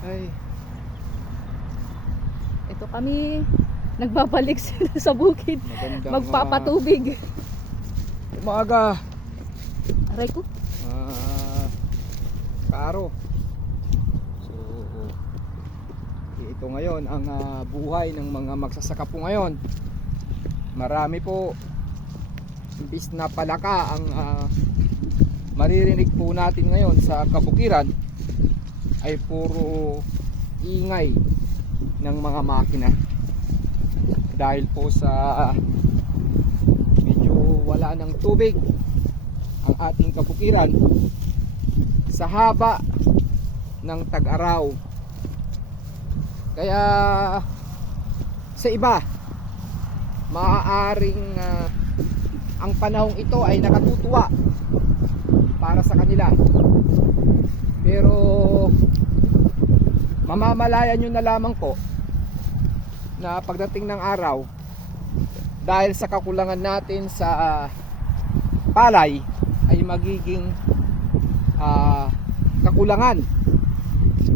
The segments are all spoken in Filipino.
Ay, Ito kami nagbabalik sila sa bukid. magandang Magpapatubig. umaga. Aray ko. Karo. So, ito ngayon ang buhay ng mga magsasaka po ngayon. Marami po, imbis na palaka ang maririnig po natin ngayon sa kabukiran, ay puro ingay ng mga makina dahil po sa medyo wala ng tubig ang ating kabukiran sa haba ng tag-araw. Kaya sa iba maaaring ang panahong ito ay nakatutuwa para sa kanila, pero mamamalayan nyo na lamang po na pagdating ng araw, dahil sa kakulangan natin sa palay, ay magiging kakulangan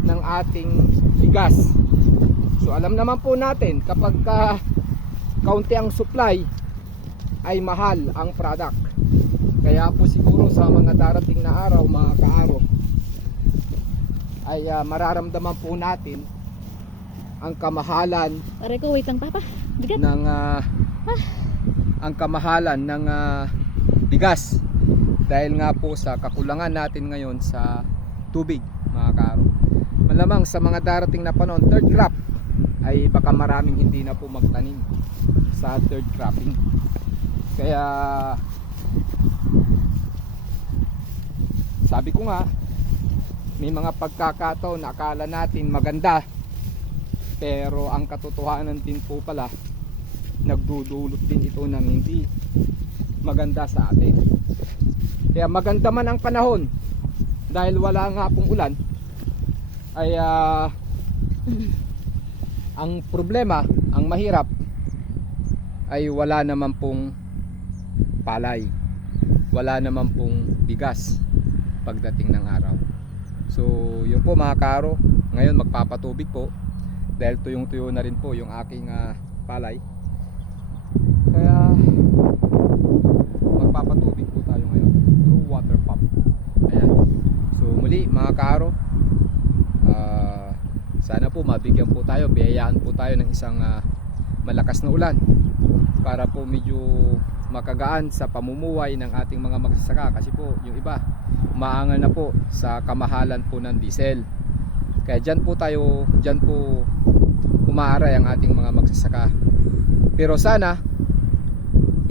ng ating bigas. So alam naman po natin, kapag kaunti ang supply, ay mahal ang product. Kaya po siguro sa mga darating na araw, mga kaaro, ay mararamdaman po natin ang kamahalan Aray ko, wait lang papa. Bigat. ng ang kamahalan ng bigas, dahil nga po sa kakulangan natin ngayon sa tubig, mga kaaro. Malamang sa mga darating na panahon, third crop, ay baka maraming hindi na po magtanim sa third cropping. Kaya sabi ko nga, may mga pagkakataon na akala natin maganda, pero ang katotohanan din po pala, nagdudulot din ito ng hindi maganda sa atin. Kaya maganda man ang panahon, dahil wala nga pong ulan, ay ang problema, ang mahirap, ay wala naman pong palay, wala naman pong bigas pagdating ng araw. So yun po, mga karo, ngayon magpapatubig po dahil tuyong tuyo na rin po yung aking palay. Kaya magpapatubig po tayo ngayon through water pump. Ayan. So muli, mga karo, sana po mabigyan po tayo, biyayaan po tayo ng isang malakas na ulan para po medyo makagaan sa pamumuhay ng ating mga magsasaka, kasi po yung iba umaangal na po sa kamahalan po ng diesel. Kaya dyan po umaaray ang ating mga magsasaka. Pero sana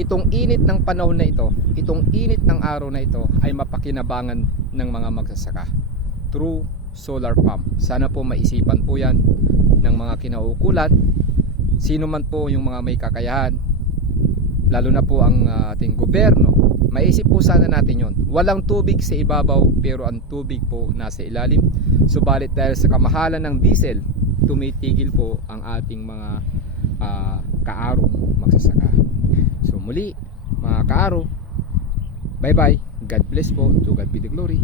itong init ng panahon na ito, itong init ng araw na ito, ay mapakinabangan ng mga magsasaka through solar pump. Sana po maisipan po yan ng mga kinaukulan, sino man po yung mga may kakayahan, lalo na po ang ating gobyerno. Maisip po sana natin yon. Walang tubig sa ibabaw, pero ang tubig po nasa ilalim. Subalit dahil sa kamahalan ng diesel, tumitigil po ang ating mga kaarong magsasaka. So muli, mga kaaro, bye bye, God bless po, to God be the glory.